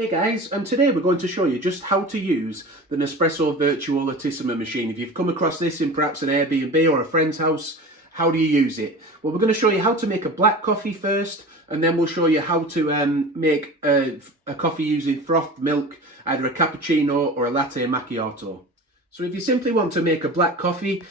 Hey guys, and today we're going to show you just how to use the Nespresso Vertuo Lattissima machine. If you've come across this in perhaps an Airbnb or a friend's house, how do you use it? Well, we're going to show you how to make a black coffee first, and then we'll show you how to make a coffee using frothed milk, either a cappuccino or a latte macchiato. So if you simply want to make a black coffee,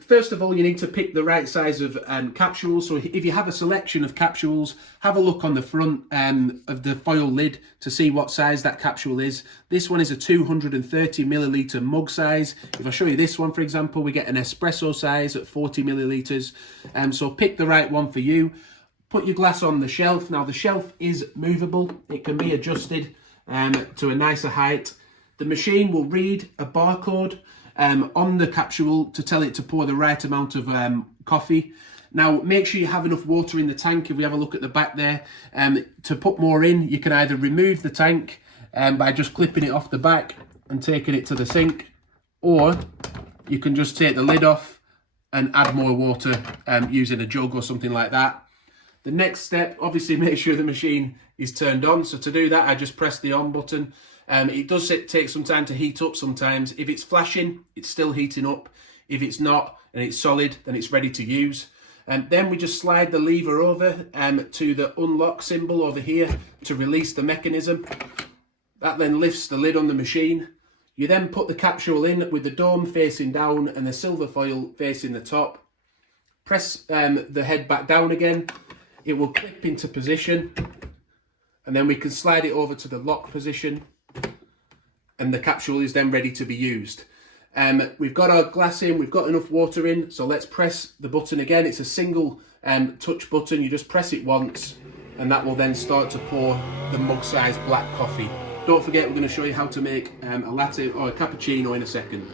first of all you need to pick the right size of capsules. So if you have a selection of capsules, have a look on the front of the foil lid to see what size that capsule is. This one is a 230 milliliter mug size. If I show you this one, for example, we get an espresso size at 40 milliliters. So pick the right one for you. Put your glass on the shelf. Now the shelf is movable. It can be adjusted to a nicer height. The machine will read a barcode on the capsule to tell it to pour the right amount of coffee. Now, make sure you have enough water in the tank. If we have a look at the back there, to put more in, you can either remove the tank by just clipping it off the back and taking it to the sink, or you can just take the lid off and add more water using a jug or something like that. The next step, obviously make sure the machine is turned on. So to do that, I just press the on button. It does take some time to heat up sometimes. If it's flashing, it's still heating up. If it's not and it's solid, then it's ready to use. And then we just slide the lever over to the unlock symbol over here to release the mechanism. That then lifts the lid on the machine. You then put the capsule in with the dome facing down and the silver foil facing the top. Press the head back down again. It will clip into position, and then we can slide it over to the lock position, and the capsule is then ready to be used. We've got our glass in, we've got enough water in, so let's press the button again. It's a single touch button. You just press it once, and that will then start to pour the mug-sized black coffee. Don't forget, we're going to show you how to make a latte or a cappuccino in a second.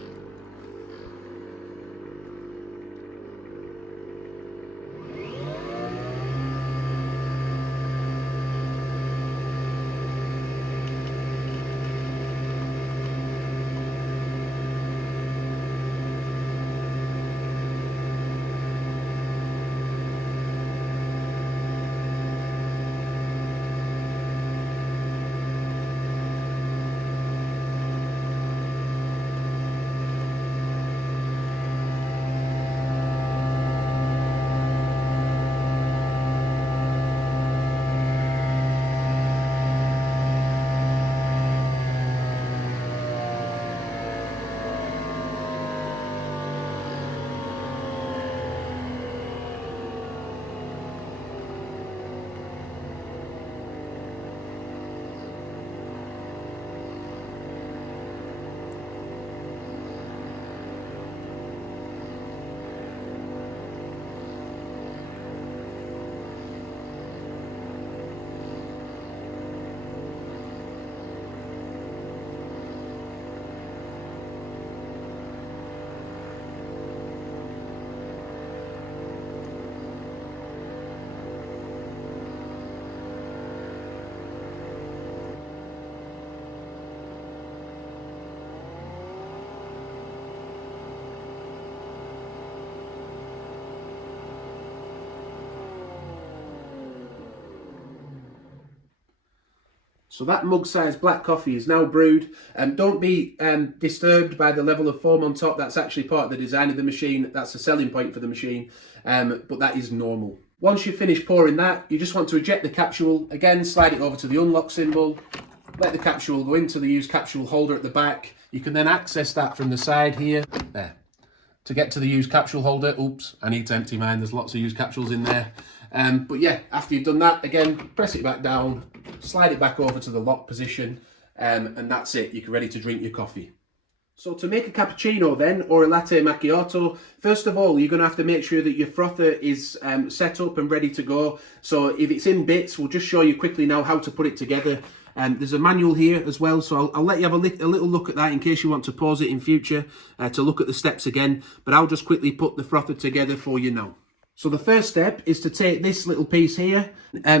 So that mug-sized black coffee is now brewed. Don't be disturbed by the level of foam on top. That's actually part of the design of the machine. That's a selling point for the machine, but that is normal. Once you've finished pouring that, you just want to eject the capsule. Again, slide it over to the unlock symbol. Let the capsule go into the used capsule holder at the back. You can then access that from the side here. There. To get to the used capsule holder, oops, I need to empty mine. There's lots of used capsules in there. But yeah, after you've done that, again, press it back down, slide it back over to the lock position, and that's it. You're ready to drink your coffee. So to make a cappuccino then, or a latte macchiato, first of all, you're going to have to make sure that your frother is set up and ready to go. So if it's in bits, we'll just show you quickly now how to put it together. There's a manual here as well, so I'll let you have a little look at that in case you want to pause it in future to look at the steps again. But I'll just quickly put the frother together for you now. So the first step is to take this little piece here,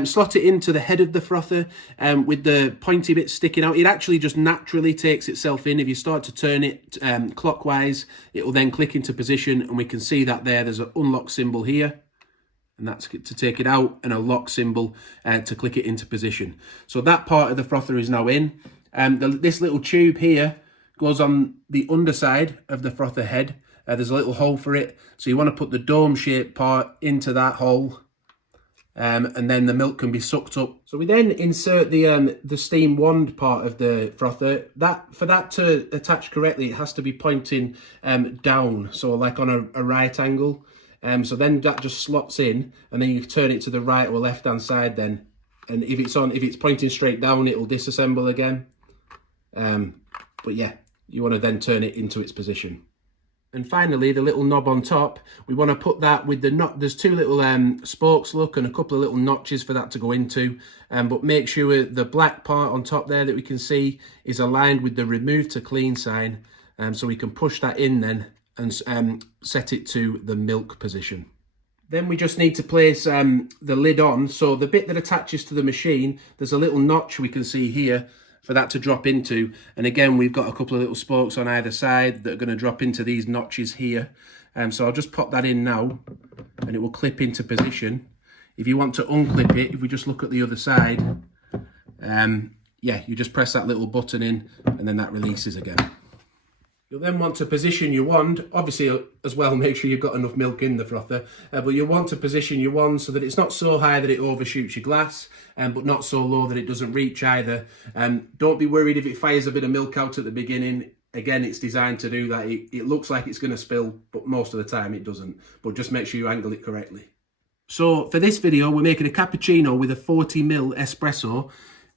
slot it into the head of the frother with the pointy bit sticking out. It actually just naturally takes itself in. If you start to turn it clockwise, it will then click into position, and we can see that there's an unlock symbol here. and that's to take it out, and a lock symbol to click it into position. So that part of the frother is now in. This little tube here goes on the underside of the frother head. There's a little hole for it, so you want to put the dome shaped part into that hole, and then the milk can be sucked up. So we then insert the steam wand part of the frother. For that to attach correctly, it has to be pointing down, so like on a right angle. So then that just slots in, and then you turn it to the right or left hand side then. And if it's pointing straight down, it will disassemble again. But yeah, you want to then turn it into its position. And finally, the little knob on top, we want to put that with there's two little spokes, look, and a couple of little notches for that to go into. But make sure the black part on top there that we can see is aligned with the remove to clean sign. So we can push that in then and set it to the milk position. Then we just need to place the lid on. So the bit that attaches to the machine, there's a little notch we can see here for that to drop into. And again, we've got a couple of little spokes on either side that are going to drop into these notches here. So I'll just pop that in now, and it will clip into position. If you want to unclip it, if we just look at the other side, yeah, you just press that little button in, and then that releases again. You'll then want to position your wand, obviously as well, make sure you've got enough milk in the frother, but you'll want to position your wand so that it's not so high that it overshoots your glass, but not so low that it doesn't reach either. Don't be worried if it fires a bit of milk out at the beginning. Again, it's designed to do that. It looks like it's going to spill, but most of the time it doesn't. But just make sure you angle it correctly. So for this video, we're making a cappuccino with a 40ml espresso.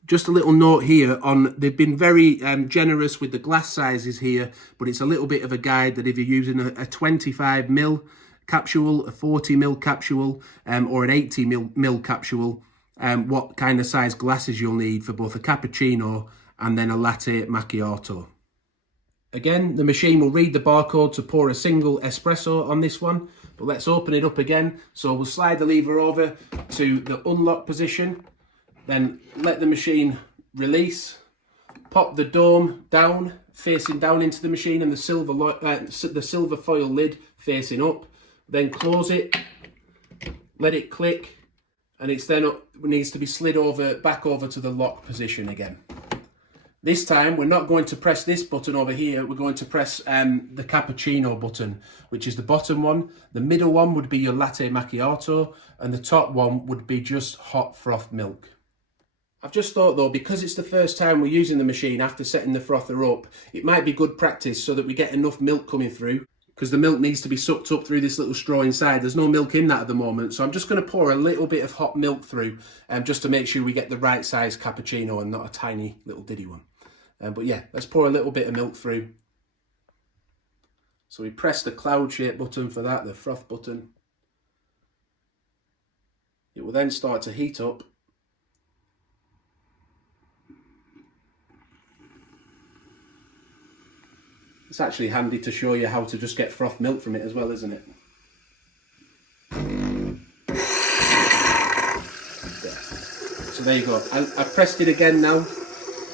Just a little note here on, they've been very generous with the glass sizes here, but it's a little bit of a guide that if you're using a 25ml capsule, a 40ml capsule, or an 80ml capsule, what kind of size glasses you'll need for both a cappuccino and then a latte macchiato. Again, the machine will read the barcode to pour a single espresso on this one, but let's open it up again. So we'll slide the lever over to the unlock position. Then let the machine release, pop the dome down, facing down into the machine, and the silver foil lid facing up. Then close it, let it click, and it's then needs to be slid back over to the lock position again. This time we're not going to press this button over here, we're going to press the cappuccino button, which is the bottom one. The middle one would be your latte macchiato, and the top one would be just hot froth milk. I've just thought though, because it's the first time we're using the machine after setting the frother up, it might be good practice so that we get enough milk coming through, because the milk needs to be sucked up through this little straw inside. There's no milk in that at the moment, so I'm just going to pour a little bit of hot milk through, just to make sure we get the right size cappuccino and not a tiny little diddy one. But yeah, let's pour a little bit of milk through. So we press the cloud shape button for that, the froth button. It will then start to heat up. It's actually handy to show you how to just get froth milk from it as well, isn't it? So there you go. I've pressed it again now,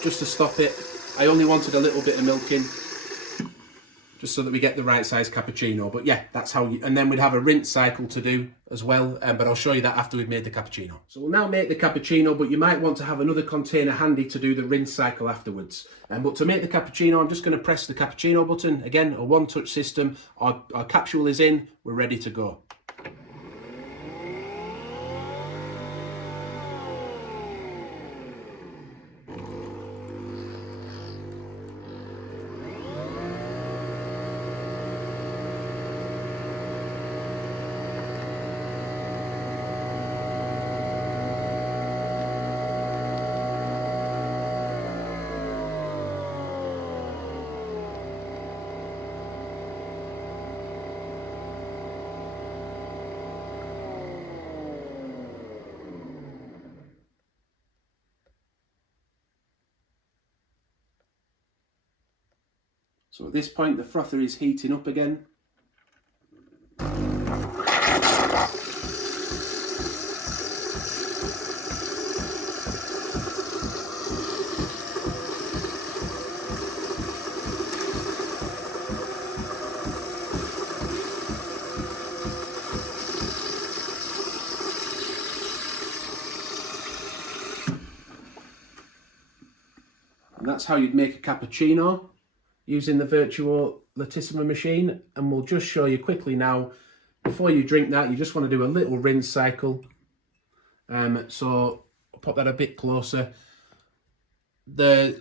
just to stop it. I only wanted a little bit of milk in, just so that we get the right size cappuccino. But yeah, that's how and then we'd have a rinse cycle to do as well, but I'll show you that after we've made the cappuccino. So we'll now make the cappuccino, but you might want to have another container handy to do the rinse cycle afterwards. But to make the cappuccino, I'm just going to press the cappuccino button. Again, a one-touch system. Our capsule is in, we're ready to go. So at this point the frother is heating up again. That's how you'd make a cappuccino using the Vertuo Lattissima machine. And we'll just show you quickly now. Before you drink that, you just want to do a little rinse cycle. So I'll pop that a bit closer. The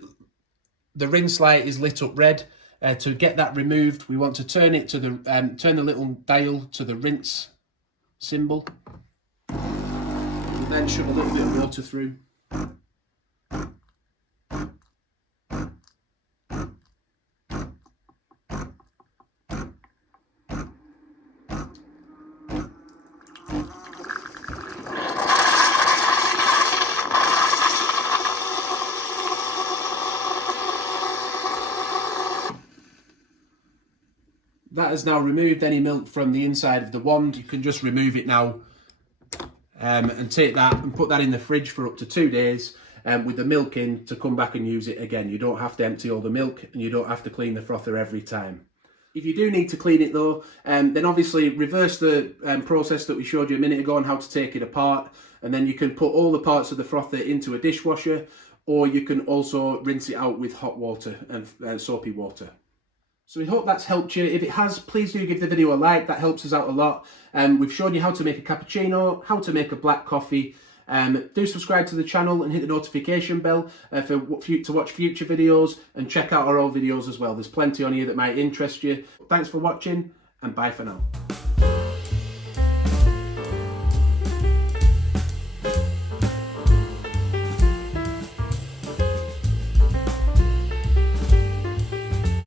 rinse light is lit up red. To get that removed, we want to turn it to the turn the little dial to the rinse symbol. And then shove a little bit of water through. That has now removed any milk from the inside of the wand. You can just remove it now and take that and put that in the fridge for up to 2 days with the milk in to come back and use it again. You don't have to empty all the milk and you don't have to clean the frother every time. If you do need to clean it though, then obviously reverse the process that we showed you a minute ago on how to take it apart, and then you can put all the parts of the frother into a dishwasher, or you can also rinse it out with hot water and soapy water. So we hope that's helped you. If it has, please do give the video a like. That helps us out a lot. We've shown you how to make a cappuccino, how to make a black coffee. Do subscribe to the channel and hit the notification bell to watch future videos, and check out our old videos as well. There's plenty on here that might interest you. Thanks for watching, and bye for now.